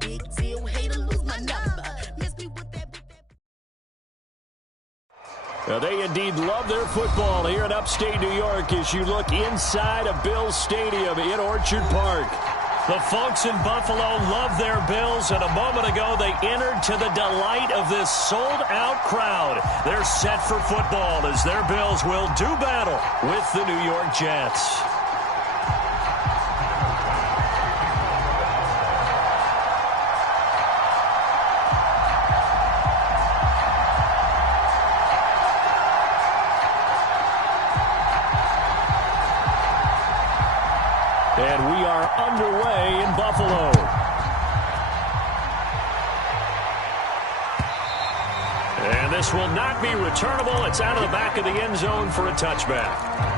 Big deal, hater, lose my number. Miss me with that. Now, they indeed love their football here in upstate New York as you look inside of Bills Stadium in Orchard Park. The folks in Buffalo love their Bills, and a moment ago they entered to the delight of this sold-out crowd. They're set for football as their Bills will do battle with the New York Jets. And we are underway in Buffalo. And this will not be returnable. It's out of the back of the end zone for a touchback.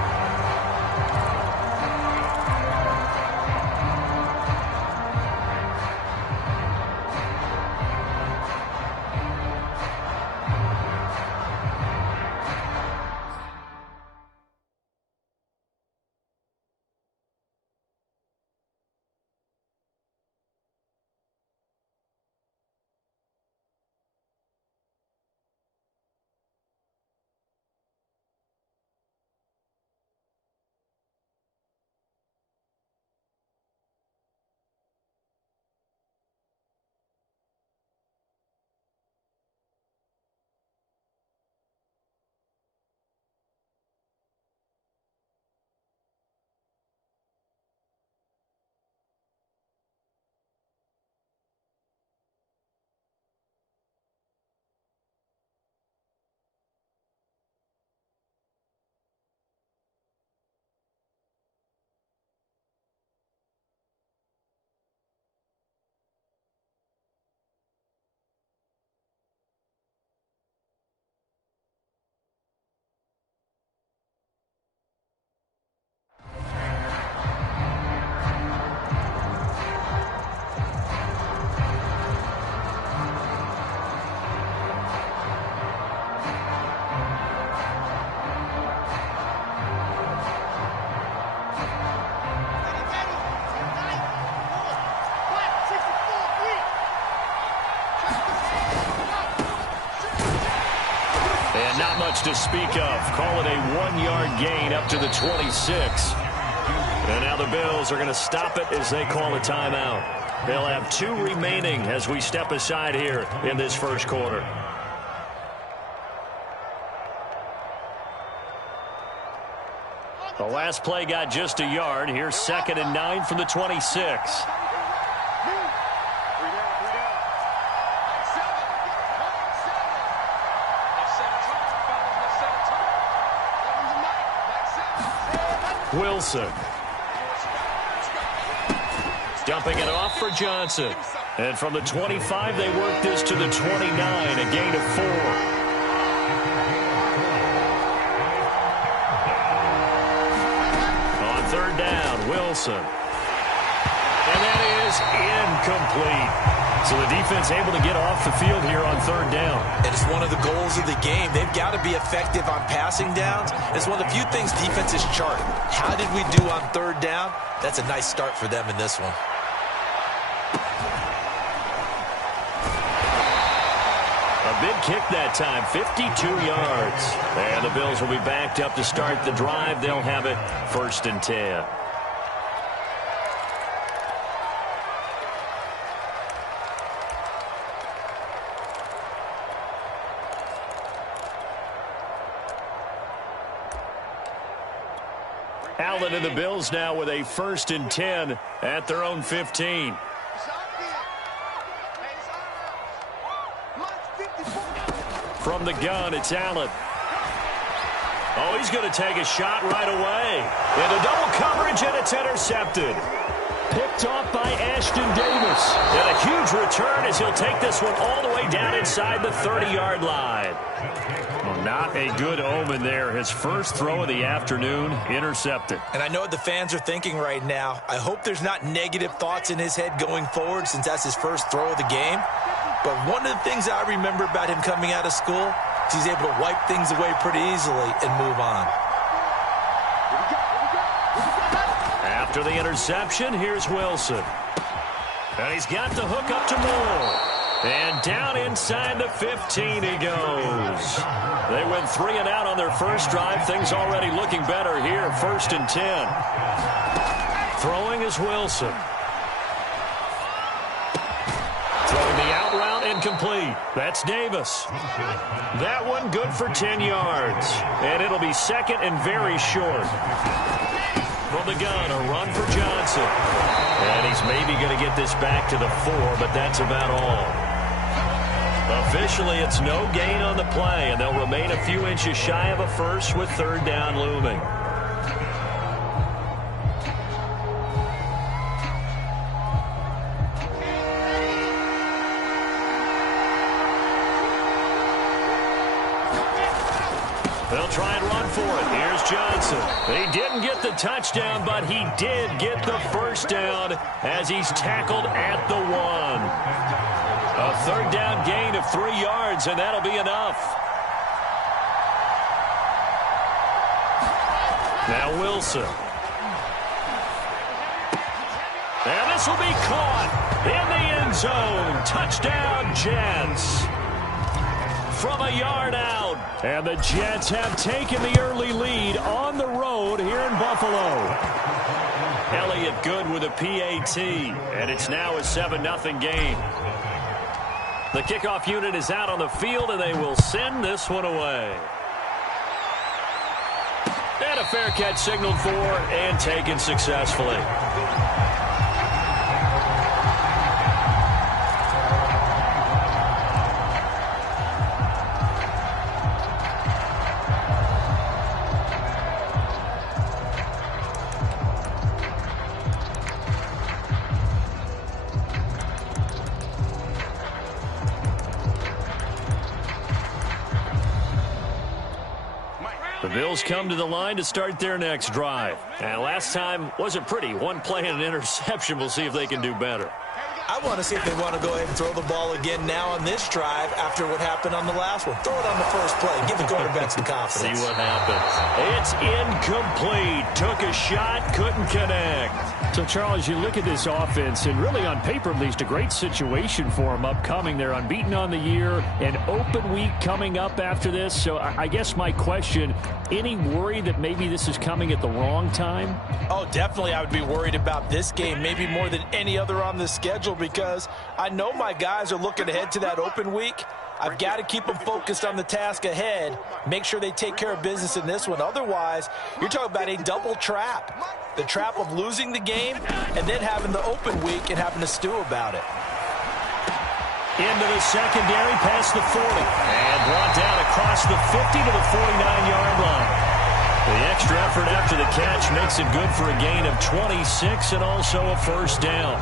Not much to speak of. Call it a 1-yard gain up to the 26. And now the Bills are going to stop it as they call a timeout. They'll have 2 remaining as we step aside here in this first quarter. The last play got just a yard. Here's 2nd and 9 from the 26. Wilson. Dumping it off for Johnson. And from the 25, they work this to the 29, a gain of 4. On 3rd down, Wilson. And that is incomplete. So the defense able to get off the field here on 3rd down. And it's one of the goals of the game. They've got to be effective on passing downs. It's one of the few things defenses chart. How did we do on 3rd down? That's a nice start for them in this one. A big kick that time, 52 yards. And the Bills will be backed up to start the drive. They'll have it 1st and 10. Allen and the Bills now with a 1st and 10 at their own 15. From the gun, it's Allen. Oh, he's going to take a shot right away. Into double coverage, and it's intercepted. Picked off by Ashton Davis. And a huge return as he'll take this one all the way down inside the 30-yard line. Well, not a good omen there. His first throw of the afternoon, intercepted. And I know what the fans are thinking right now. I hope there's not negative thoughts in his head going forward since that's his first throw of the game. But one of the things I remember about him coming out of school is he's able to wipe things away pretty easily and move on. After the interception, here's Wilson. And he's got the hook up to Moore. And down inside the 15 he goes. They went 3 and out on their first drive. Things already looking better here. 1st and 10. Throwing is Wilson. Throwing the out route incomplete. That's Davis. That one good for 10 yards. And it'll be 2nd and very short. From the gun, a run for Johnson. And he's maybe going to get this back to the 4, but that's about all. Officially, it's no gain on the play, and they'll remain a few inches shy of a first with 3rd down looming. They'll try and run for it. Here's Johnson. He didn't get the touchdown, but he did get the first down as he's tackled at the 1. A 3rd down gain of 3 yards, and that'll be enough. Now Wilson. And this will be caught in the end zone. Touchdown, Jets. From a yard out. And the Jets have taken the early lead on the road here in Buffalo. Elliott good with a PAT, and it's now a 7-0 game. The kickoff unit is out on the field, and they will send this one away. And a fair catch signaled for and taken successfully. The Bills come to the line to start their next drive. And last time wasn't pretty. 1 play and an interception. We'll see if they can do better. I want to see if they want to go ahead and throw the ball again now on this drive after what happened on the last one. Throw it on the first play. Give the quarterback some confidence. See what happens. It's incomplete. Took a shot, couldn't connect. So, Charles, you look at this offense, and really on paper, at least, a great situation for them upcoming. They're unbeaten on the year, an open week coming up after this. So I guess my question, any worry that maybe this is coming at the wrong time? Oh, definitely I would be worried about this game, maybe more than any other on the schedule, because I know my guys are looking ahead to that open week. I've got to keep them focused on the task ahead, make sure they take care of business in this one. Otherwise, you're talking about a double trap. The trap of losing the game and then having the open week and having to stew about it. Into the secondary, past the 40. And brought down across the 50 to the 49-yard line. The extra effort after the catch makes it good for a gain of 26 and also a first down.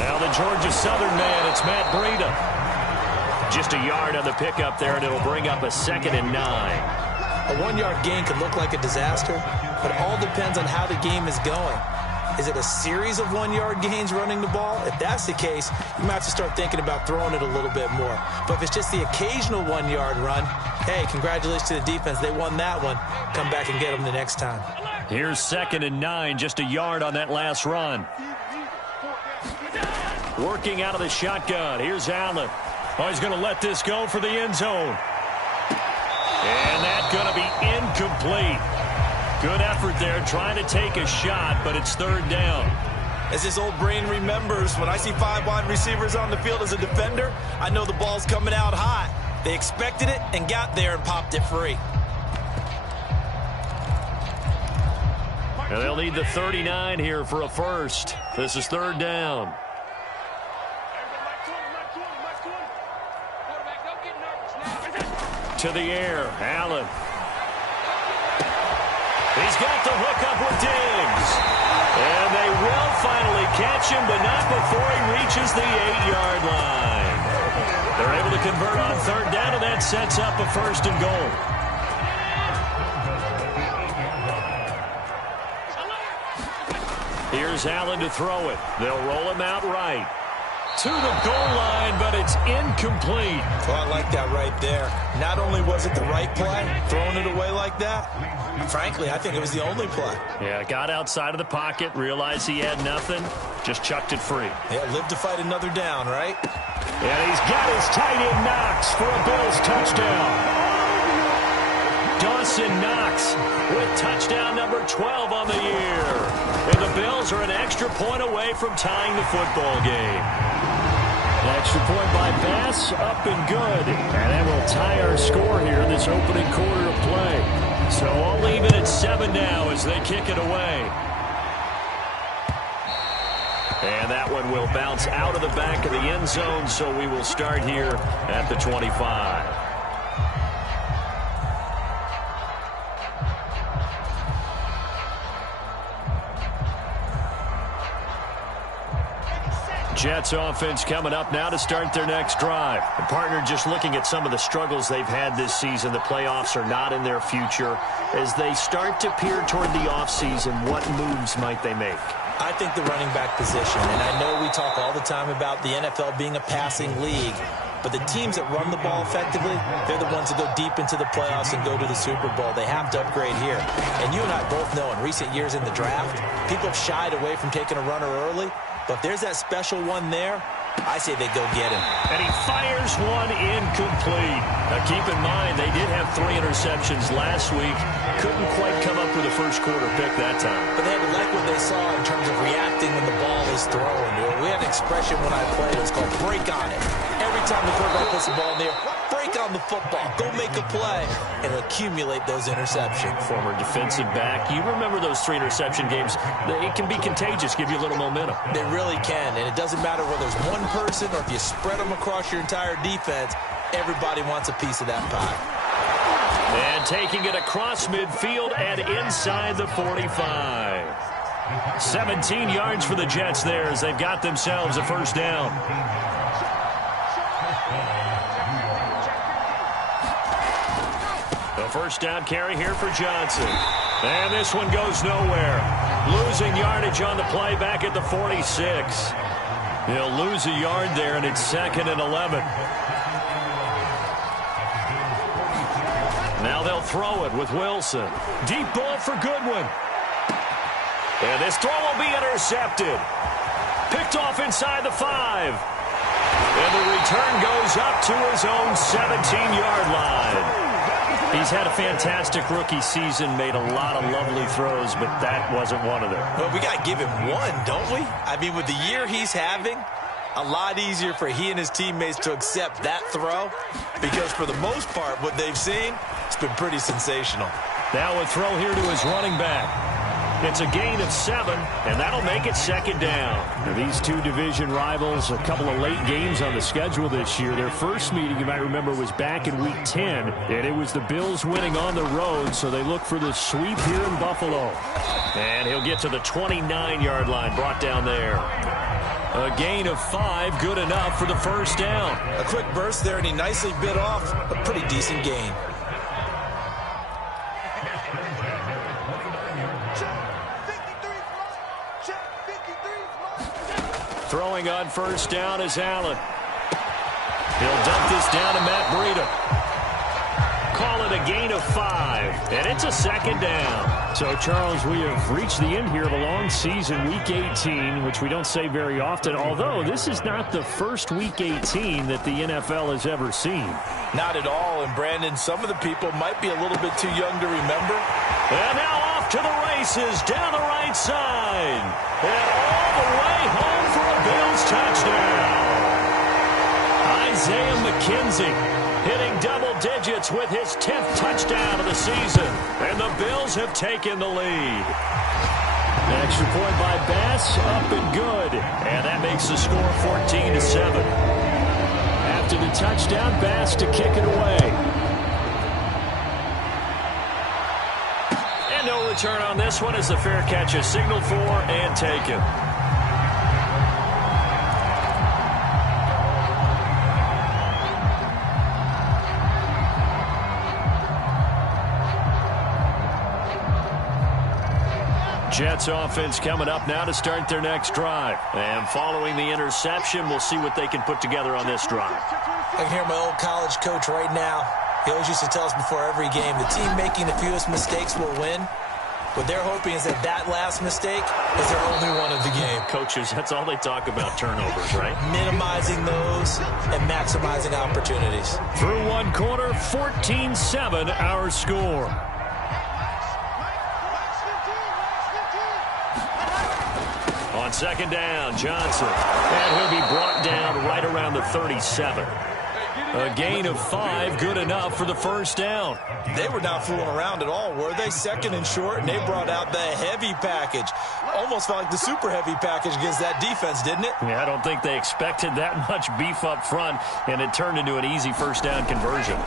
Now the Georgia Southern man, it's Matt Breida. Just a yard on the pickup there, and it'll bring up a 2nd and 9. A 1-yard gain could look like a disaster, but it all depends on how the game is going. Is it a series of 1-yard gains running the ball? If that's the case, you might have to start thinking about throwing it a little bit more. But if it's just the occasional 1-yard run, hey, congratulations to the defense. They won that one. Come back and get them the next time. Here's 2nd and 9, just a yard on that last run. Working out of the shotgun. Here's Allen. Oh, he's going to let this go for the end zone. And that's going to be incomplete. Good effort there trying to take a shot, but it's 3rd down. As his old brain remembers, when I see 5 wide receivers on the field as a defender, I know the ball's coming out hot. They expected it and got there and popped it free. And they'll need the 39 here for a first. This is 3rd down. To the air, Allen. He's got the hook up with Diggs. And they will finally catch him, but not before he reaches the 8-yard line. They're able to convert on 3rd down, and that sets up a 1st and goal. Here's Allen to throw it. They'll roll him out right. to the goal line, but it's incomplete. Well, I like that right there. Not only was it the right play, throwing it away like that, frankly, I think it was the only play. Yeah, got outside of the pocket, realized he had nothing, just chucked it free. Yeah, live to fight another down, right? And he's got his tight end Knox for a Bills touchdown. Dawson Knox with touchdown number 12 on the year. And the Bills are an extra point away from tying the football game. An extra point by Bass, up and good. And that will tie our score here in this opening quarter of play. So all even at 7 now as they kick it away. And that one will bounce out of the back of the end zone, so we will start here at the 25. Jets offense coming up now to start their next drive. The partner just looking at some of the struggles they've had this season. The playoffs are not in their future. As they start to peer toward the offseason, what moves might they make? I think the running back position, and I know we talk all the time about the NFL being a passing league, but the teams that run the ball effectively, they're the ones that go deep into the playoffs and go to the Super Bowl. They have to upgrade here. And you and I both know in recent years in the draft, people have shied away from taking a runner early. But if there's that special one there, I say they go get him. And he fires one incomplete. Now keep in mind, they did have 3 interceptions last week. Couldn't quite come up with a first quarter pick that time. But they had to like what they saw in terms of reacting when the ball is thrown. We had an expression when I played. It was called break on it. Every time the quarterback puts the ball in the air, break on the football. Go make a play and accumulate those interceptions. Former defensive back. You remember those 3 interception games. It can be contagious, give you a little momentum. They really can, and it doesn't matter whether it's one person or if you spread them across your entire defense, everybody wants a piece of that pie. And taking it across midfield and inside the 45. 17 yards for the Jets there as they've got themselves a first down. The first down carry here for Johnson. And this one goes nowhere. Losing yardage on the play back at the 46. He'll lose a yard there, and it's 2nd and 11. Now they'll throw it with Wilson. Deep ball for Goodwin. And this throw will be intercepted. Picked off inside the 5. And the return goes up to his own 17-yard line. He's had a fantastic rookie season, made a lot of lovely throws, but that wasn't one of them. Well, we got to give him one, don't we? I mean, with the year he's having, a lot easier for he and his teammates to accept that throw because for the most part, what they've seen, it's been pretty sensational. Now a throw here to his running back. It's a gain of 7, and that'll make it 2nd down. Now, these two division rivals, a couple of late games on the schedule this year. Their first meeting, you might remember, was back in Week 10, and it was the Bills winning on the road, so they look for the sweep here in Buffalo. And he'll get to the 29-yard line, brought down there. A gain of 5, good enough for the first down. A quick burst there, and he nicely bit off a pretty decent gain. Throwing on first down is Allen. He'll dump this down to Matt Breida. Call it a gain of 5, and it's a 2nd down. So, Charles, we have reached the end here of a long season, Week 18, which we don't say very often, although this is not the first Week 18 that the NFL has ever seen. Not at all, and Brandon, some of the people might be a little bit too young to remember. And now off to the races, down the right side. And all the way home for a Bills touchdown. Isaiah McKenzie hitting double digits with his 10th touchdown of the season. And the Bills have taken the lead. An extra point by Bass, up and good. And that makes the score 14-7. After the touchdown, Bass to kick it away. And no return on this one as the fair catch is signaled for and taken. Jets offense coming up now to start their next drive. And following the interception, we'll see what they can put together on this drive. I can hear my old college coach right now. He always used to tell us before every game, the team making the fewest mistakes will win. What they're hoping is that last mistake is their only one of the game. Coaches, that's all they talk about, turnovers, right? Minimizing those and maximizing opportunities. Through one quarter, 14-7 our score. On second down, Johnson. And he'll be brought down right around the 37. A gain of 5, good enough for the first down. They were not fooling around at all, were they? Second and short, and they brought out the heavy package. Almost felt like the super heavy package against that defense, didn't it? Yeah, I don't think they expected that much beef up front, and it turned into an easy first down conversion.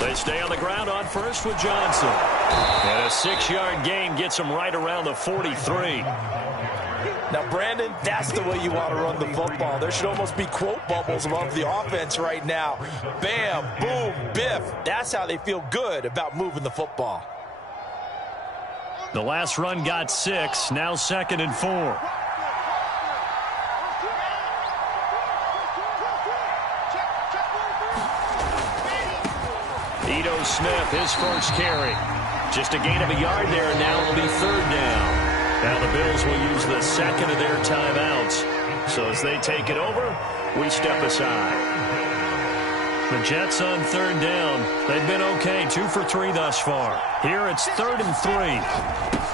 They stay on the ground on first with Johnson. And a 6-yard gain gets them right around the 43. Now, Brandon, that's the way you want to run the football. There should almost be quote bubbles above the offense right now. Bam, boom, biff. That's how they feel good about moving the football. The last run got 6, now 2nd and 4. Ito Smith, his first carry. Just a gain of a yard there, and now it'll be 3rd down. Now the Bills will use the second of their timeouts. So as they take it over, we step aside. The Jets on 3rd down. They've been okay, 2 for 3 thus far. Here it's 3rd and 3.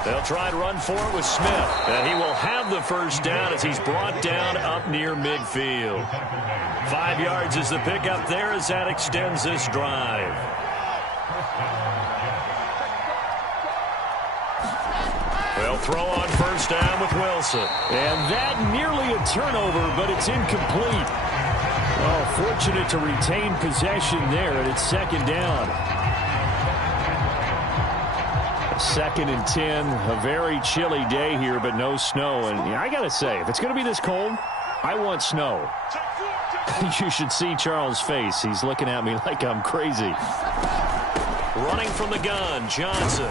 They'll try to run for it with Smith. And he will have the first down as he's brought down up near midfield. 5 yards is the pickup there as that extends this drive. They'll throw on first down with Wilson. And that nearly a turnover, but it's incomplete. Oh, fortunate to retain possession there, and it's 2nd down. 2nd and 10, a very chilly day here, but no snow. And I got to say, if it's going to be this cold, I want snow. You should see Charles' face. He's looking at me like I'm crazy. Running from the gun, Johnson.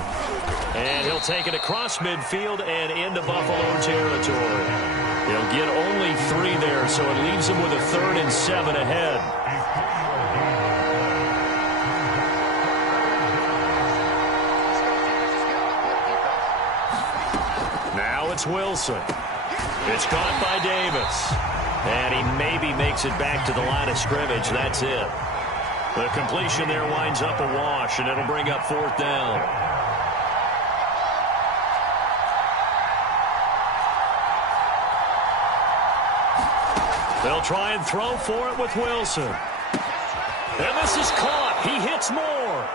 And he'll take it across midfield and into Buffalo territory. He'll get only 3 there, so it leaves him with a 3rd and 7 ahead. Now it's Wilson. It's caught by Davis. And he maybe makes it back to the line of scrimmage. That's it. The completion there winds up a wash, and it'll bring up 4th down. They'll try and throw for it with Wilson. And this is caught. He hits more.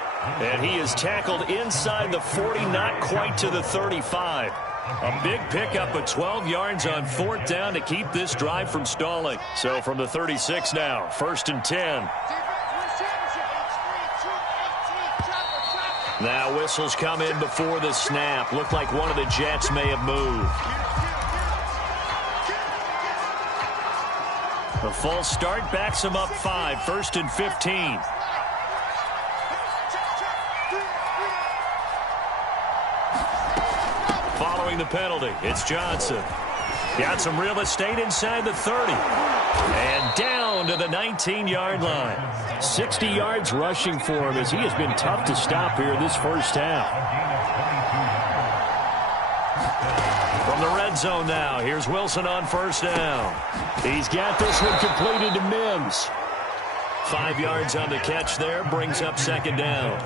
And he is tackled inside the 40, not quite to the 35. A big pickup of 12 yards on 4th down to keep this drive from stalling. So from the 36 now, 1st and 10. Now whistles come in before the snap. Looked like one of the Jets may have moved. A false start backs him up 5, 1st and 15. Following the penalty, it's Johnson. Got some real estate inside the 30. And down to the 19-yard line. 60 yards rushing for him as he has been tough to stop here this first half. From the red zone now, here's Wilson on first down. He's got this one completed to Mims. 5 yards on the catch there, brings up 2nd down.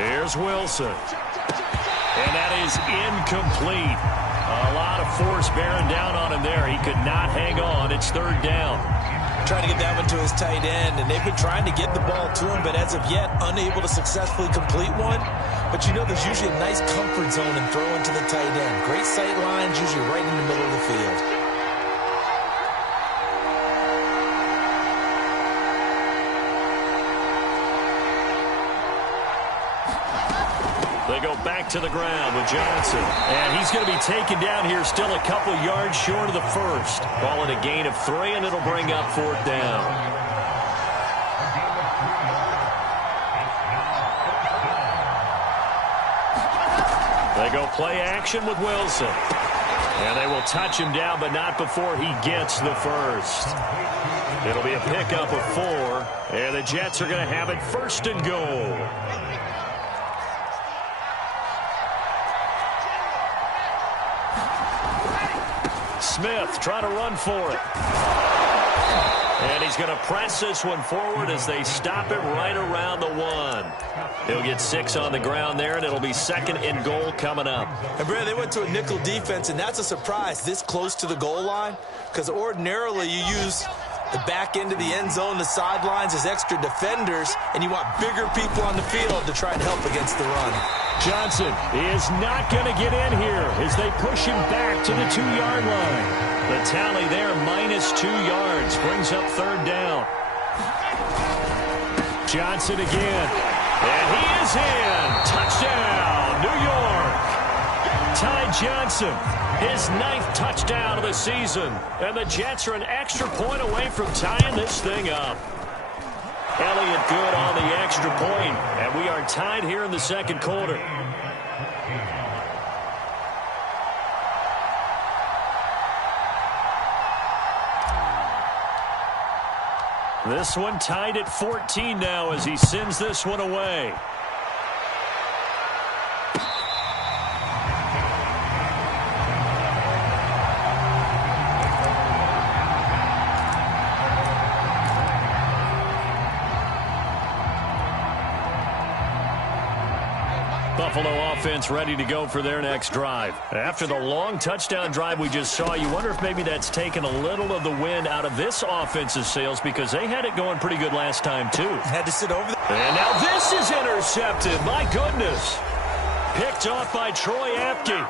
Here's Wilson. And that is incomplete. A lot of force bearing down on him there. He could not hang on. It's 3rd down. Trying to get that one to his tight end, and they've been trying to get the ball to him, but as of yet, unable to successfully complete one. but you know there's usually a nice comfort zone in throwing to the tight end. Great sight lines, usually right in the middle of the field. They go back to the ground with Johnson. And he's going to be taken down here, still a couple yards short of the first. Call it a gain of 3, and it'll bring up 4th down. They go play action with Wilson. And they will touch him down, but not before he gets the first. It'll be a pickup of 4, and the Jets are going to have it 1st and goal. Smith trying to run for it. And he's going to press this one forward as they stop it right around the 1. He'll get 6 on the ground there, and it'll be 2nd and goal coming up. And, Brad, they went to a nickel defense, and that's a surprise this close to the goal line, because ordinarily you use the back end of the end zone, the sidelines as extra defenders, and you want bigger people on the field to try and help against the run. Johnson is not going to get in here as they push him back to the 2-yard line. The tally there, -2 yards, brings up 3rd down. Johnson again. And he is in. Touchdown, New York. Ty Johnson, his 9th touchdown of the season. And the Jets are an extra point away from tying this thing up. Elliott good on the extra point, and we are tied here in the 2nd quarter. This one tied at 14 now as he sends this one away. Buffalo offense ready to go for their next drive. After the long touchdown drive we just saw, you wonder if maybe that's taken a little of the wind out of this offensive sails, because they had it going pretty good last time too. Had to sit over there. And now this is intercepted. My goodness. Picked off by Troy Apke.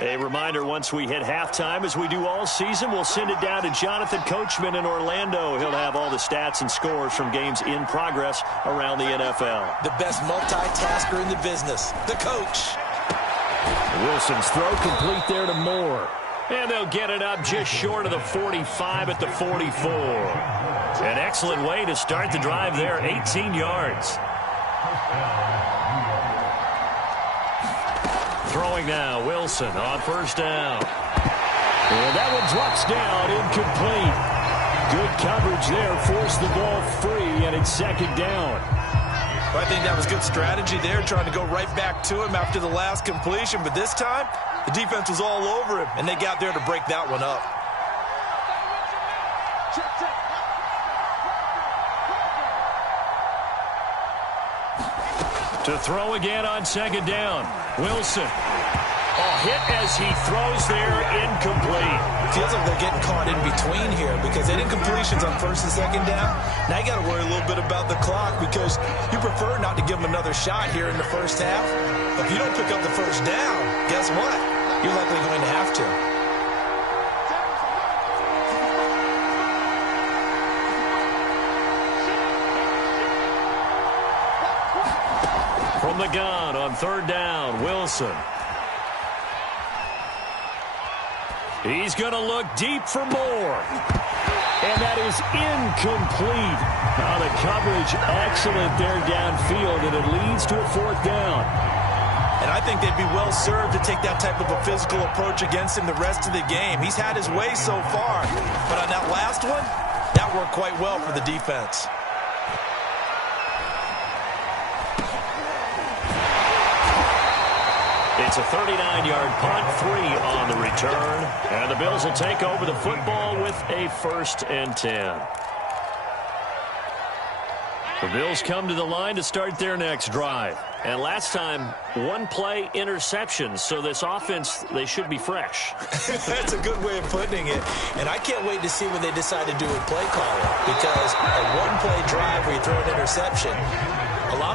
A reminder, once we hit halftime, as we do all season, we'll send it down to Jonathan Coachman in Orlando. He'll have all the stats and scores from games in progress around the NFL. The best multitasker in the business, the coach. Wilson's throw complete there to Moore. And they'll get it up just short of the 45 at the 44. An excellent way to start the drive there, 18 yards. Throwing now, Wilson on 1st down. And that one drops down, incomplete. Good coverage there, forced the ball free, and it's 2nd down. Well, I think that was good strategy there, trying to go right back to him after the last completion. But this time, the defense was all over him, and they got there to break that one up. To throw again on 2nd down. Wilson. Hit as he throws there, incomplete. Feels like they're getting caught in between here because they did completions on 1st and 2nd down. Now you got to worry a little bit about the clock because you prefer not to give them another shot here in the 1st half. But if you don't pick up the 1st down, guess what? You're likely going to have to. From the gun on 3rd down, Wilson. He's going to look deep for more. And that is incomplete. Now the coverage excellent there downfield, and it leads to a 4th down. And I think they'd be well served to take that type of a physical approach against him the rest of the game. He's had his way so far. But on that last one, that worked quite well for the defense. It's a 39-yard punt, 3 on the return. And the Bills will take over the football with a 1st and 10. The Bills come to the line to start their next drive. And last time, 1-play interception. So this offense, they should be fresh. That's a good way of putting it. And I can't wait to see when they decide to do a play caller. Because a 1-play drive where you throw an interception,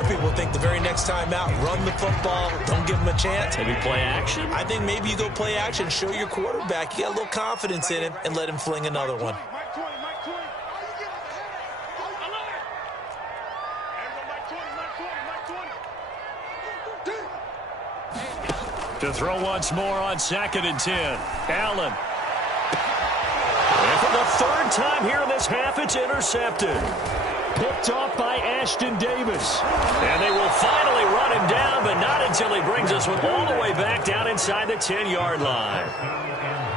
people think the very next time out, run the football, don't give him a chance. Maybe play action? I think maybe you go play action, show your quarterback you got a little confidence in him, and let him fling another one. To throw once more on 2nd and 10. Allen. And for the 3rd time here in this half, it's intercepted. Picked off by Ashton Davis. And they will finally run him down, but not until he brings us all the way back down inside the 10-yard line.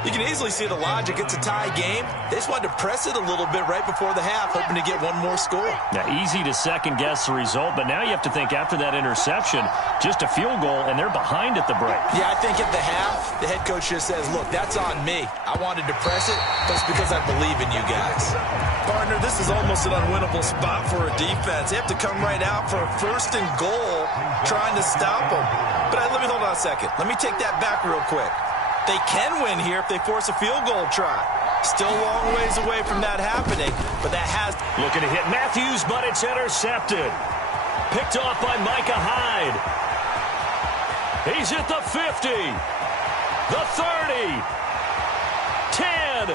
You can easily see the logic. It's a tie game. They just wanted to press it a little bit right before the half, hoping to get one more score. Now, easy to second-guess the result, but now you have to think after that interception, just a field goal, and they're behind at the break. Yeah, I think at the half, the head coach just says, look, that's on me. I wanted to press it, but it's because I believe in you guys. Partner, this is almost an unwinnable spot for a defense. They have to come right out for a 1st and goal, trying to stop them. But let me hold on a second. Let me take that back real quick. They can win here if they force a field goal try. Still a long ways away from that happening, but that has... Looking to hit Matthews, but it's intercepted. Picked off by Micah Hyde. He's at the 50. The 30. 10.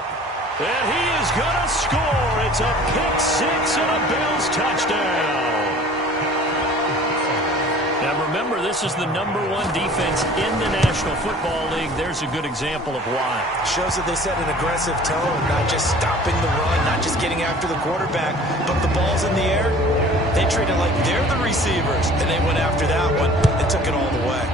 And he is going to score. It's a pick 6 and a Bills touchdown. Now remember, this is the #1 defense in the National Football League. There's a good example of why. Shows that they set an aggressive tone, not just stopping the run, not just getting after the quarterback, but the ball's in the air. They treat it like they're the receivers, and they went after that one and took it all the way.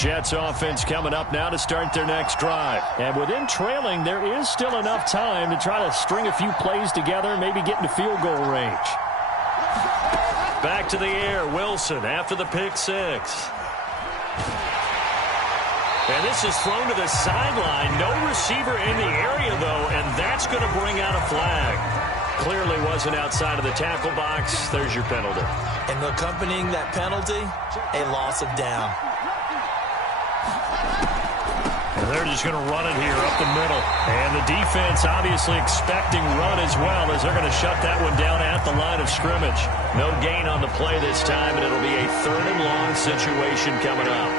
Jets offense coming up now to start their next drive. And within trailing, there is still enough time to try to string a few plays together, maybe get into field goal range. Back to the air, Wilson after the pick 6. And this is thrown to the sideline. No receiver in the area, though, and that's going to bring out a flag. Clearly wasn't outside of the tackle box. There's your penalty. And accompanying that penalty, a loss of down. And they're just going to run it here up the middle. And the defense obviously expecting run as well, as they're going to shut that one down at the line of scrimmage. No gain on the play this time, and it'll be a 3rd and long situation coming up.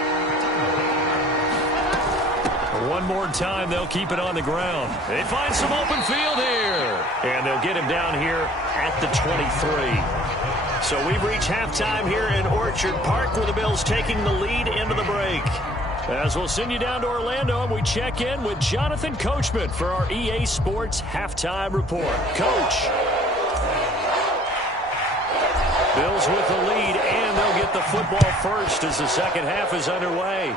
One more time, they'll keep it on the ground. They find some open field here. And they'll get him down here at the 23. So we've reached halftime here in Orchard Park, where the Bills taking the lead into the break. As we'll send you down to Orlando, and we check in with Jonathan Coachman for our EA Sports Halftime Report. Coach. Bills with the lead, and they'll get the football first as the second half is underway.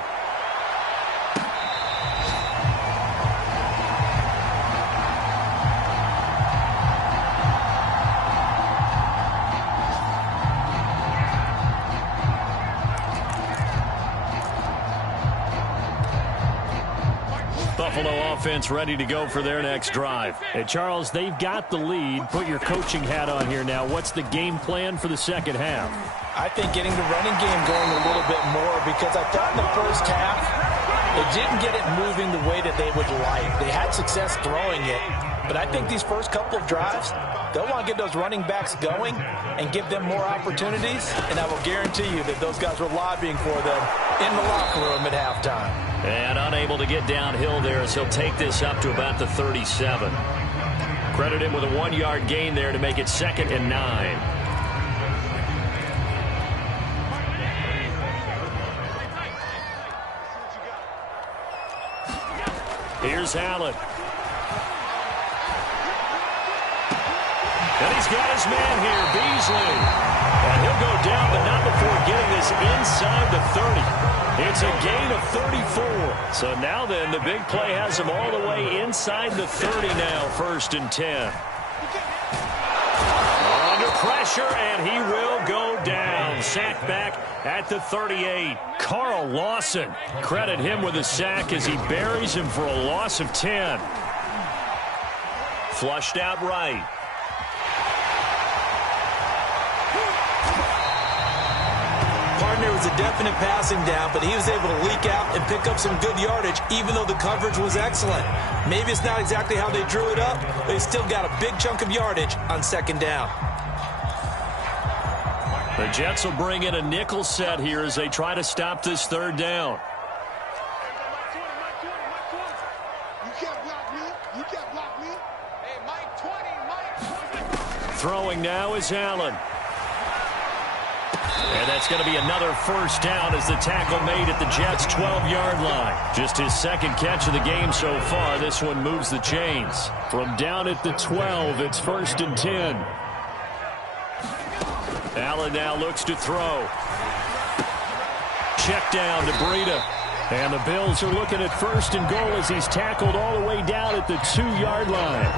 Buffalo offense ready to go for their next drive. Hey, Charles, they've got the lead. Put your coaching hat on here now. What's the game plan for the second half? I think getting the running game going a little bit more, because I thought in the first half they didn't get it moving the way that they would like. They had success throwing it, but I think these first couple of drives, they'll want to get those running backs going and give them more opportunities, and I will guarantee you that those guys were lobbying for them in the locker room at halftime. And unable to get downhill there, as he'll take this up to about the 37. Credit him with a 1-yard gain there to make it 2nd and 9. Here's Allen. And he's got his man here, Beasley. And he'll go down, but not before getting this inside the 30. It's a gain of 34. So now then, the big play has him all the way inside the 30 now, 1st and 10. Under pressure, and he will go down. Sacked back at the 38. Carl Lawson. Credit him with a sack as he buries him for a loss of 10. Flushed out right. Partner was a definite passing down, but he was able to leak out and pick up some good yardage, even though the coverage was excellent. Maybe it's not exactly how they drew it up, but he still got a big chunk of yardage on second down. The Jets will bring in a nickel set here as they try to stop this third down. Throwing now is Allen. And that's going to be another first down as the tackle made at the Jets' 12-yard line. Just his second catch of the game so far. This one moves the chains. From down at the 12, it's 1st and 10. Allen now looks to throw. Check down to Breida. And the Bills are looking at 1st and goal as he's tackled all the way down at the 2-yard line.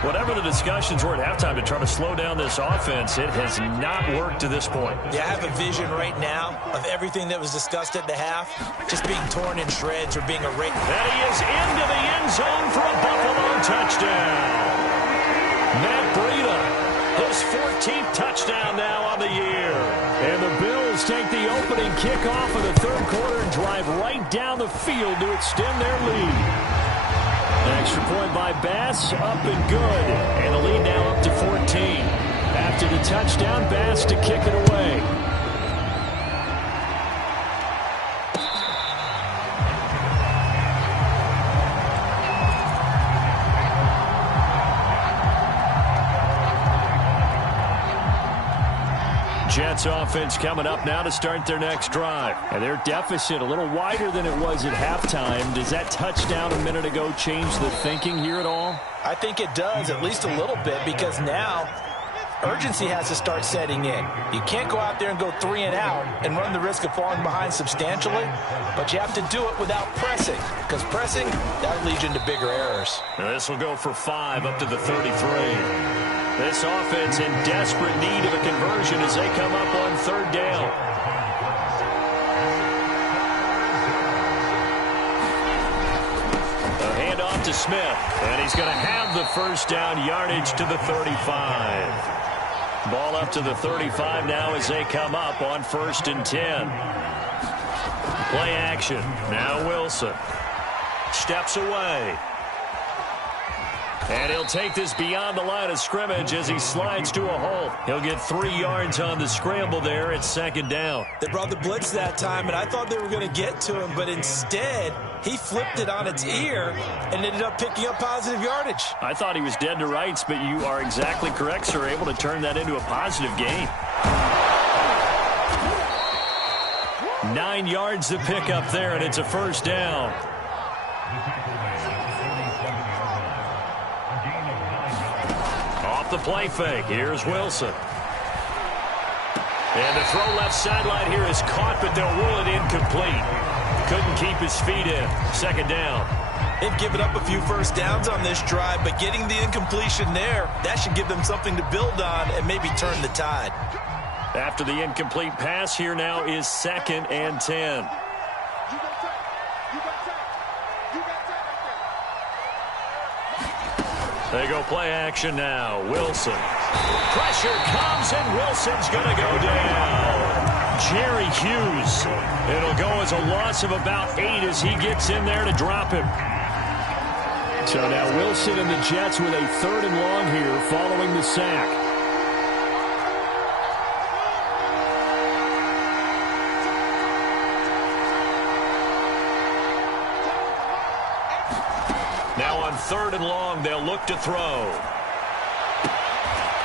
Whatever the discussions were at halftime to try to slow down this offense, it has not worked to this point. Yeah, I have a vision right now of everything that was discussed at the half just being torn in shreds or being erased. And he is into the end zone for a Buffalo touchdown. Matt Breida, his 14th touchdown now on the year. And the Bills take the opening kickoff of the third quarter and drive right down the field to extend their lead. Extra point by Bass, up and good. And the lead now up to 14. After the touchdown, Bass to kick it away. Jets offense coming up now to start their next drive. And their deficit a little wider than it was at halftime. Does that touchdown a minute ago change the thinking here at all? I think it does, at least a little bit, because now urgency has to start setting in. You can't go out there and go 3 and out and run the risk of falling behind substantially, but you have to do it without pressing, because pressing, that leads you into bigger errors. Now this will go for 5 up to the 33. This offense in desperate need of a conversion as they come up on 3rd down. A handoff to Smith, and he's going to have the first down yardage to the 35. Ball up to the 35 now as they come up on 1st and 10. Play action. Now Wilson steps away. And he'll take this beyond the line of scrimmage as he slides to a hole. He'll get 3 yards on the scramble there at 2nd down. They brought the blitz that time, and I thought they were going to get to him, but instead he flipped it on its ear and ended up picking up positive yardage. I thought he was dead to rights, but you are exactly correct, sir. Able to turn that into a positive gain. 9 yards to pick up there, and it's a first down. The play fake. Here's Wilson. And the throw left sideline here is caught, but they'll rule it incomplete. Couldn't keep his feet in. 2nd down. They've given up a few first downs on this drive, but getting the incompletion there, that should give them something to build on and maybe turn the tide. After the incomplete pass, here now is 2nd and 10. They go play action now. Wilson. Pressure comes, and Wilson's going to go down. Jerry Hughes. It'll go as a loss of about 8 as he gets in there to drop him. So now Wilson and the Jets with a 3rd and long here following the sack. Now on 3rd and long, they'll look to throw.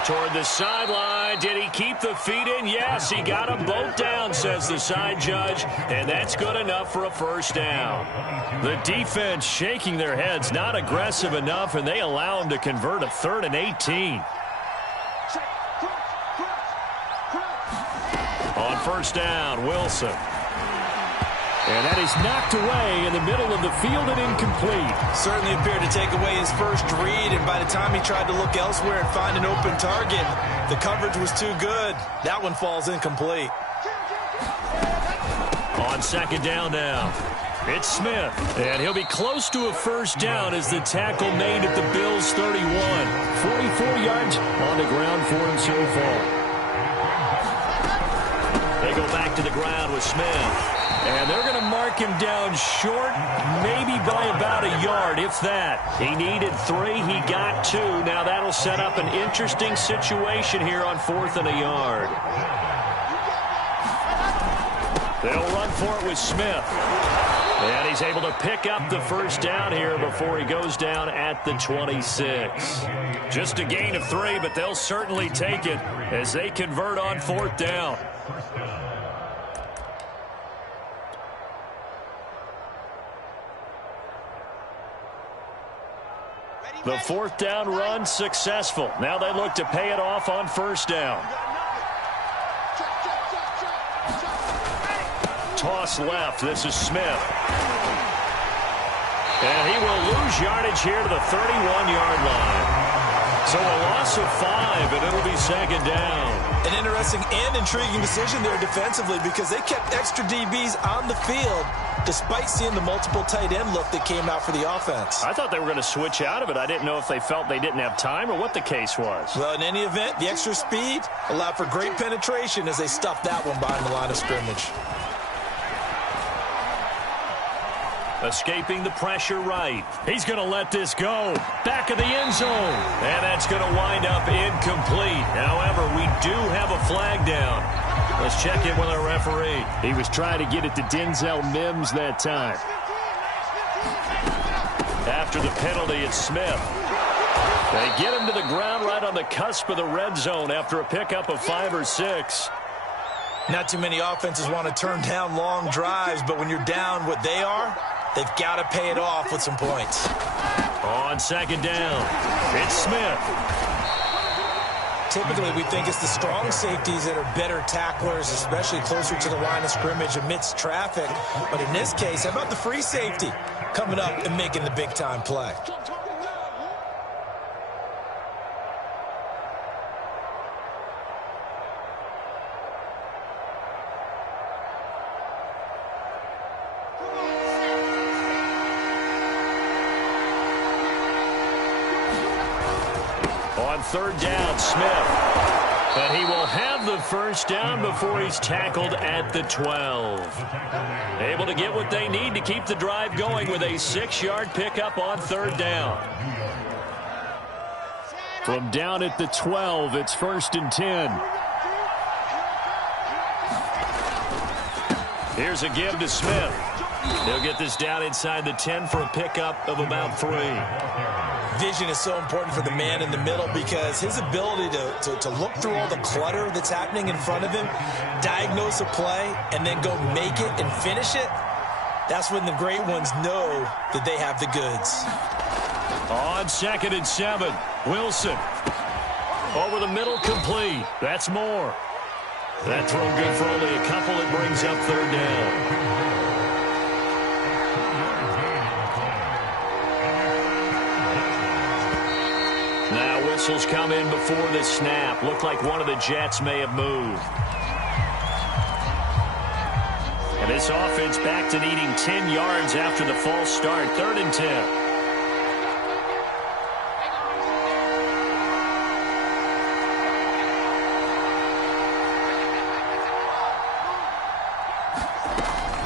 Toward the sideline. Did he keep the feet in? Yes, he got them both down, says the side judge, and that's good enough for a first down. The defense shaking their heads, not aggressive enough, and they allow him to convert a 3rd and 18. On first down, Wilson. And that is knocked away in the middle of the field and incomplete. Certainly appeared to take away his first read, and by the time he tried to look elsewhere and find an open target, the coverage was too good. That one falls incomplete. On 2nd down now. It's Smith, and he'll be close to a first down as the tackle made at the Bills' 31. 44 yards on the ground for him so far. They go back to the ground with Smith. And they're going to mark him down short, maybe by about a yard, if that. He needed 3. He got 2. Now that'll set up an interesting situation here on 4th and a yard. They'll run for it with Smith. And he's able to pick up the first down here before he goes down at the 26. Just a gain of 3, but they'll certainly take it as they convert on 4th down. The 4th down run successful. Now they look to pay it off on first down. Toss left. This is Smith. And he will lose yardage here to the 31-yard line. So a loss of 5, and it'll be second down. An interesting and intriguing decision there defensively because they kept extra DBs on the field despite seeing the multiple tight end look that came out for the offense. I thought they were going to switch out of it. I didn't know if they felt they didn't have time or what the case was. Well, in any event, the extra speed allowed for great penetration as they stuffed that one behind the line of scrimmage. Escaping the pressure right. He's going to let this go. Back of the end zone. And that's going to wind up incomplete. However, we do have a flag down. Let's check in with our referee. He was trying to get it to Denzel Mims that time. After the penalty, it's Smith. They get him to the ground right on the cusp of the red zone after a pickup of 5 or 6. Not too many offenses want to turn down long drives, but when you're down what they are, they've got to pay it off with some points. On second down, it's Smith. Typically, we think it's the strong safeties that are better tacklers, especially closer to the line of scrimmage amidst traffic. But in this case, how about the free safety coming up and making the big-time play? On third down, Smith. And he will have the first down before he's tackled at the 12. Able to get what they need to keep the drive going with a 6-yard pickup on third down. From down at the 12, it's 1st and 10. Here's a give to Smith. He'll get this down inside the 10 for a pickup of about 3. Vision is so important for the man in the middle because his ability to look through all the clutter that's happening in front of him, diagnose a play, and then go make it and finish it, that's when the great ones know that they have the goods. On 2nd and 7, Wilson. Over the middle, complete. That's more. That throw good for only a couple. It brings up third down. Whistles come in before the snap. Looked like one of the Jets may have moved. And this offense back to needing 10 yards after the false start. 3rd and 10.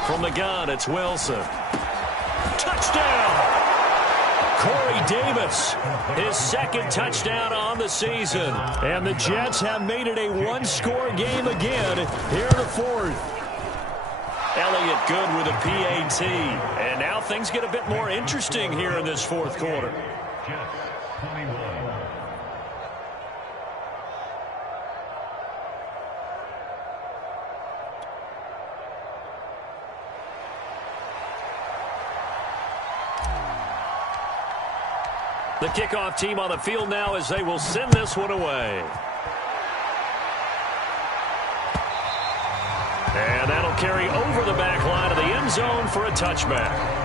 From the gun, it's Wilson. Touchdown! Corey Davis, his 2nd touchdown on the season. And the Jets have made it a 1-score game again here in the 4th. Elliott good with a PAT. And now things get a bit more interesting here in this 4th quarter. The kickoff team on the field now as they will send this one away. And that'll carry over the back line of the end zone for a touchback.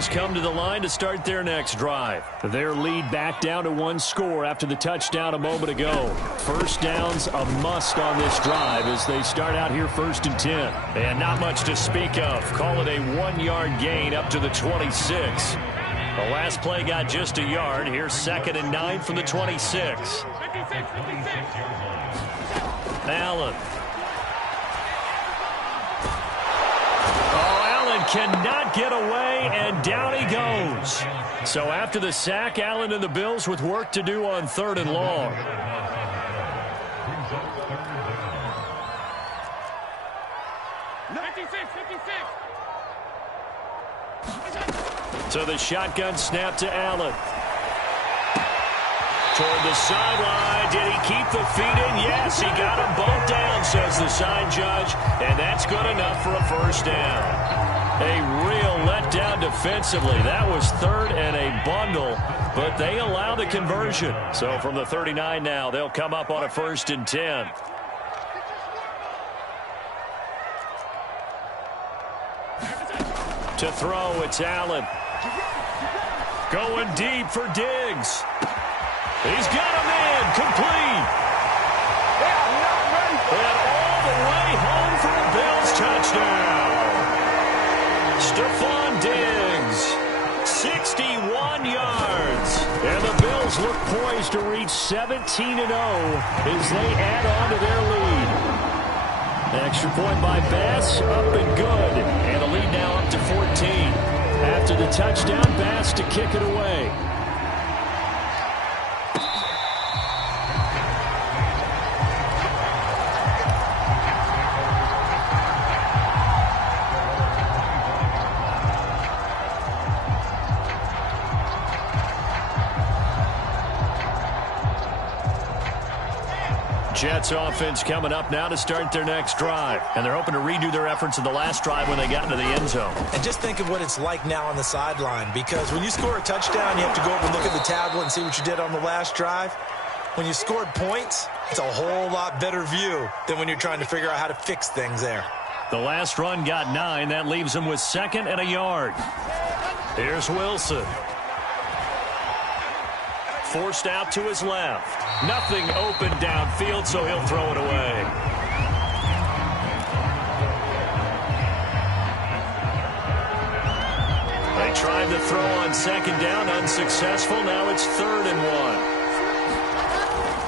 Bills come to the line to start their next drive. Their lead back down to one score after the touchdown a moment ago. First down's a must on this drive as they start out here 1st and 10. And not much to speak of. Call it a 1-yard gain up to the 26. The last play got just a yard. Here's 2nd and 9 from the 26. Allen. Allen cannot get away, and down he goes. So after the sack, Allen and the Bills with work to do on 3rd and long. So the shotgun snap to Allen. Toward the sideline. Did he keep the feet in? Yes, he got them both down, says the side judge. And that's good enough for a first down. A real letdown defensively. That was 3rd and a bundle, but they allow the conversion. So from the 39 now, they'll come up on a 1st and 10. To throw, it's Allen. Going deep for Diggs. He's got him in. Complete. And all the way home for a Bills touchdown. Stephon Diggs, 61 yards. And the Bills look poised to reach 17-0 as they add on to their lead. Extra point by Bass, up and good. And the lead now up to 14. After the touchdown, Bass to kick it away. Jets offense coming up now to start their next drive. And they're hoping to redo their efforts in the last drive when they got into the end zone. And just think of what it's like now on the sideline, because when you score a touchdown, you have to go over and look at the tablet and see what you did on the last drive. When you scored points, it's a whole lot better view than when you're trying to figure out how to fix things there. The last run got 9. That leaves them with 2nd and a yard. Here's Wilson. Forced out to his left. Nothing open downfield, so he'll throw it away. They tried to throw on 2nd down, unsuccessful. Now it's 3rd and 1.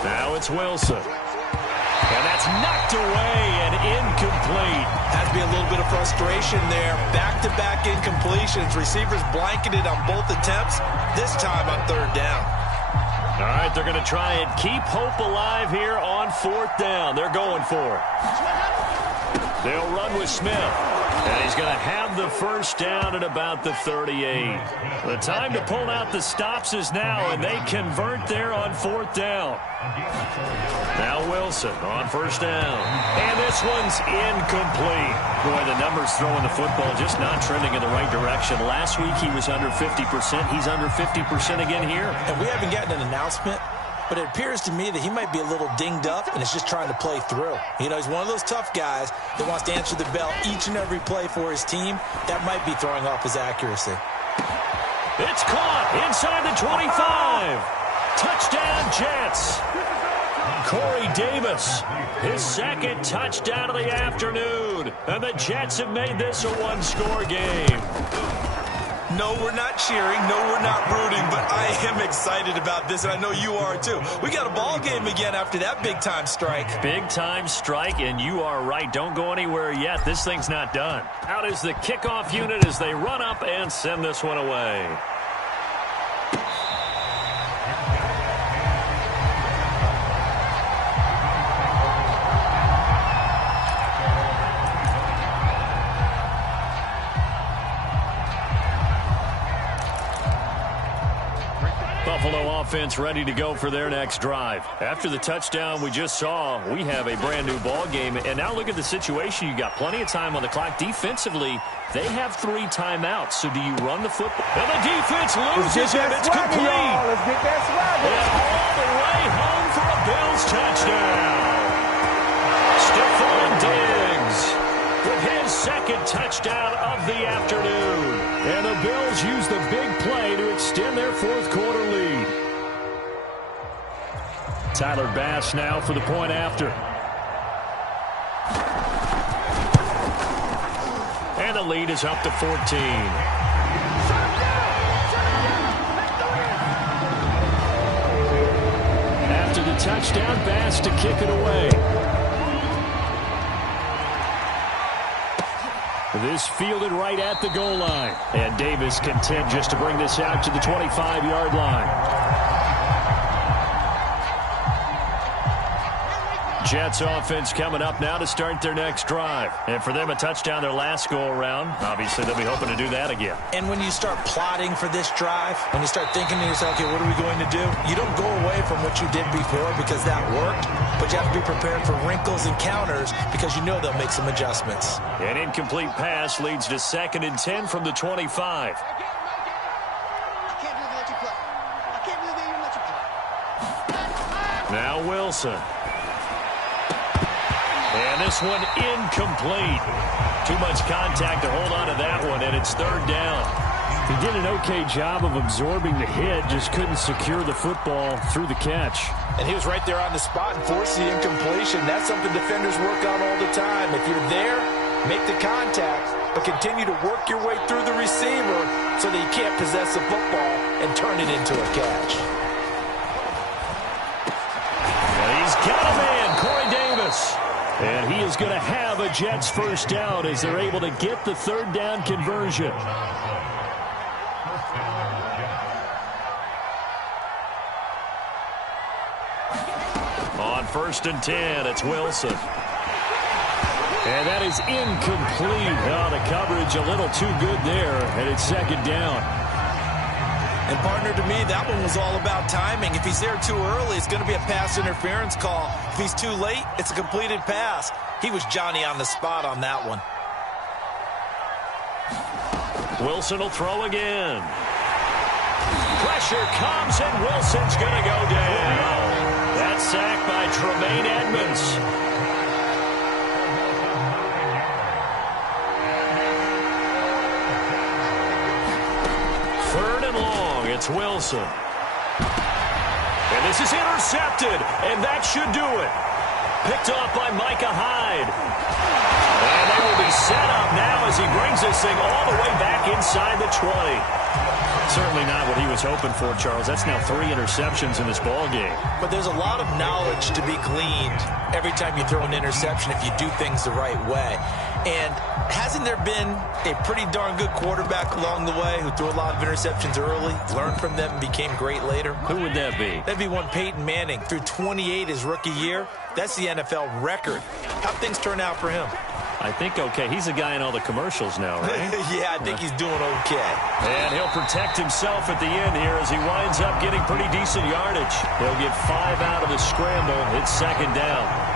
Now it's Wilson. And that's knocked away and incomplete. Had to be a little bit of frustration there. Back-to-back incompletions. Receivers blanketed on both attempts, this time on 3rd down. All right, they're going to try and keep hope alive here on 4th down. They're going for it. They'll run with Smith. And he's going to have the first down at about the 38. The time to pull out the stops is now, and they convert there on 4th down. Now Wilson on 1st down. And this one's incomplete. Boy, the numbers throwing the football just not trending in the right direction. Last week he was under 50%. He's under 50% again here. And we haven't gotten an announcement, but it appears to me that he might be a little dinged up and is just trying to play through. You know, he's one of those tough guys that wants to answer the bell each and every play for his team. That might be throwing off his accuracy. It's caught inside the 25. Touchdown, Jets. Corey Davis, his 2nd touchdown of the afternoon. And the Jets have made this a one-score game. No, we're not cheering. No, we're not rooting. But I am excited about this, and I know you are too. We got a ball game again after that big-time strike. Big-time strike, and you are right. Don't go anywhere yet. This thing's not done. Out is the kickoff unit as they run up and send this one away. Buffalo offense ready to go for their next drive. After the touchdown we just saw, we have a brand new ball game. And now look at the situation. You got plenty of time on the clock. Defensively, they have 3 timeouts. So do you run the football? And the defense loses him. It's complete. Let's get that swagger. And all the way home for a Bills touchdown. Stephon Diggs with his 2nd touchdown of the afternoon. And the Bills use the big play to extend their fourth quarter lead. Tyler Bass now for the point after. And the lead is up to 14. After the touchdown, Bass to kick it away. This fielded right at the goal line. And Davis content just to bring this out to the 25-yard line. Jets offense coming up now to start their next drive. And for them, a touchdown their last go-around. Obviously, they'll be hoping to do that again. And when you start plotting for this drive, when you start thinking to yourself, okay, what are we going to do? You don't go away from what you did before because that worked, but you have to be prepared for wrinkles and counters because you know they'll make some adjustments. An incomplete pass leads to 2nd and 10 from the 25. I can't believe they let you play. I can't believe they even let you play. Now Wilson. And this one incomplete. Too much contact to hold on to that one, and it's 3rd down. He did an okay job of absorbing the hit, just couldn't secure the football through the catch. And he was right there on the spot and forced the incompletion. That's something defenders work on all the time. If you're there, make the contact, but continue to work your way through the receiver so that you can't possess the football and turn it into a catch. And he's got a man, Corey Davis. And he is going to have a Jets first down as they're able to get the 3rd down conversion. On 1st and 10, it's Wilson. And that is incomplete. Oh, the coverage a little too good there, and it's 2nd down. And partner, to me, that one was all about timing. If he's there too early, it's going to be a pass interference call. If he's too late, it's a completed pass. He was Johnny on the spot on that one. Wilson will throw again. Pressure comes, and Wilson's going to go down. That's sacked by Tremaine Edmonds. It's Wilson. And this is intercepted, and that should do it. Picked off by Micah Hyde. And they will be set up now as he brings this thing all the way back inside the 20. Certainly not what he was hoping for, Charles. That's now 3 interceptions in this ball game. But there's a lot of knowledge to be gleaned every time you throw an interception if you do things the right way. And hasn't there been a pretty darn good quarterback along the way who threw a lot of interceptions early, learned from them, and became great later? Who would that be? That'd be one Peyton Manning. Threw 28 his rookie year. That's the NFL record. How'd things turn out for him? I think okay. He's a guy in all the commercials now, right? Yeah, I think he's doing okay. And he'll protect himself at the end here as he winds up getting pretty decent yardage. He'll get 5 out of the scramble. It's 2nd down.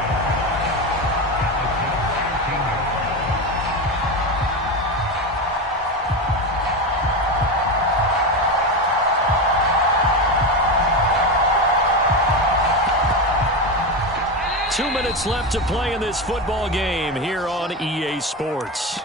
Two minutes left to play in this football game here on EA Sports.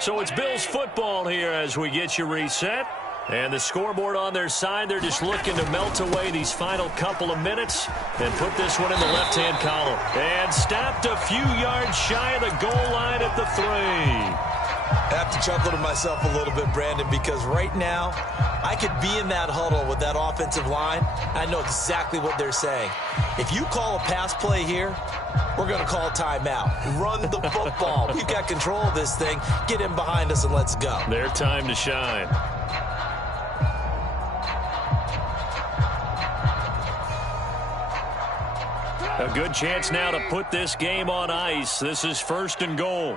So it's Bills football here as we get you reset. And the scoreboard on their side, they're just looking to melt away these final couple of minutes and put this one in the left-hand column. And stopped a few yards shy of the goal line at the 3. I have to chuckle to myself a little bit, Brandon, because right now I could be in that huddle with that offensive line. I know exactly what they're saying. If you call a pass play here, we're going to call timeout. Run the football. We've got control of this thing. Get in behind us and let's go. Their time to shine. A good chance now to put this game on ice. This is 1st and goal.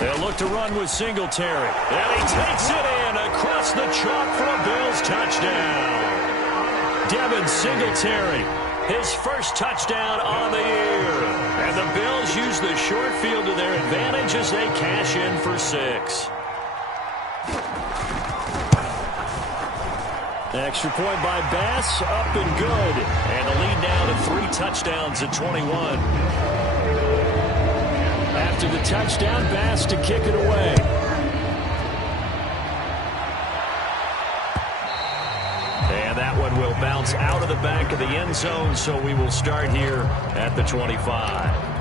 They'll look to run with Singletary. And he takes it in across the chalk for a Bills touchdown. Devin Singletary, his first touchdown on the year. And the Bills use the short field to their advantage as they cash in for 6. Extra point by Bass, up and good. And the lead now to 3 touchdowns at 21. After the touchdown, Bass to kick it away. And that one will bounce out of the back of the end zone, so we will start here at the 25.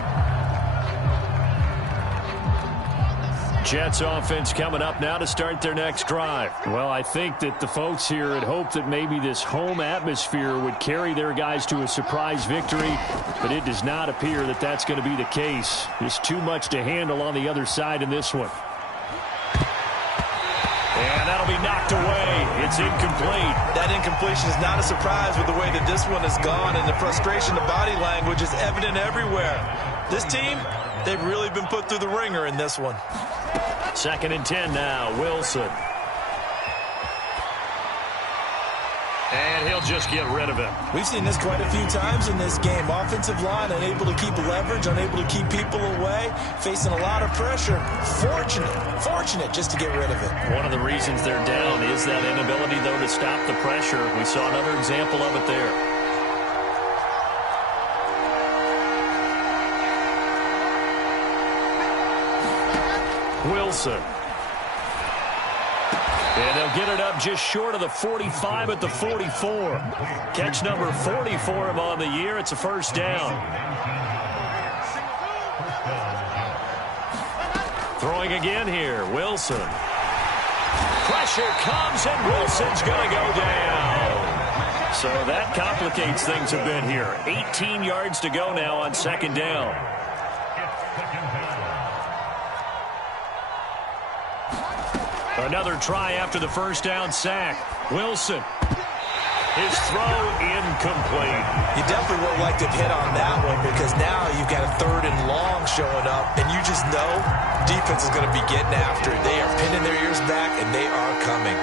Jets offense coming up now to start their next drive. Well, I think that the folks here had hoped that maybe this home atmosphere would carry their guys to a surprise victory, but it does not appear that that's going to be the case. There's too much to handle on the other side in this one. And that'll be knocked away. It's incomplete. That incompletion is not a surprise with the way that this one has gone, and the frustration, the body language is evident everywhere. This team, they've really been put through the ringer in this one. 2nd and 10 now, Wilson. And he'll just get rid of it. We've seen this quite a few times in this game. Offensive line unable to keep leverage, unable to keep people away, facing a lot of pressure. Fortunate just to get rid of it. One of the reasons they're down is that inability, though, to stop the pressure. We saw another example of it there. Wilson. And they'll get it up just short of the 45 at the 44. Catch number 40 for him on the year. It's a first down. Throwing again here, Wilson. Pressure comes, and Wilson's going to go down. So that complicates things a bit here. 18 yards to go now on 2nd down. Another try after the first down sack. Wilson. His throw incomplete. You definitely would have liked to hit on that one, because now you've got a 3rd and long showing up, and you just know defense is going to be getting after it. They are pinning their ears back, and they are coming.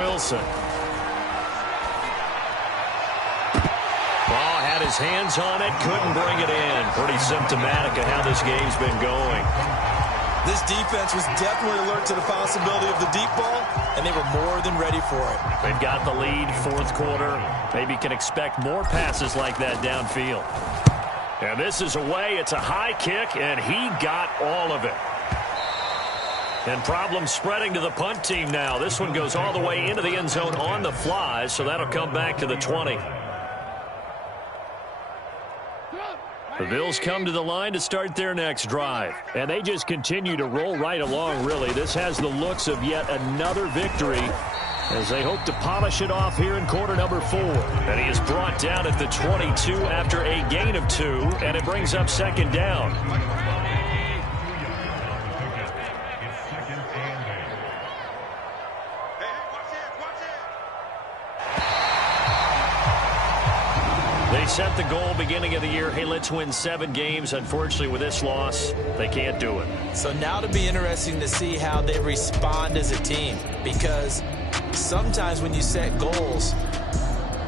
Wilson. Ball had his hands on it, couldn't bring it in. Pretty symptomatic of how this game's been going. This defense was definitely alert to the possibility of the deep ball, and they were more than ready for it. They've got the lead, 4th quarter. Maybe can expect more passes like that downfield. And this is away. It's a high kick, and he got all of it. And problems spreading to the punt team now. This one goes all the way into the end zone on the fly, so that'll come back to the 20. The Bills come to the line to start their next drive. And they just continue to roll right along, really. This has the looks of yet another victory as they hope to polish it off here in quarter number 4. And he is brought down at the 22 after a gain of 2, and it brings up 2nd down. They set the goal beginning of the year, hey, let's win 7 games. Unfortunately, with this loss, they can't do it. So now to be interesting to see how they respond as a team, because sometimes when you set goals,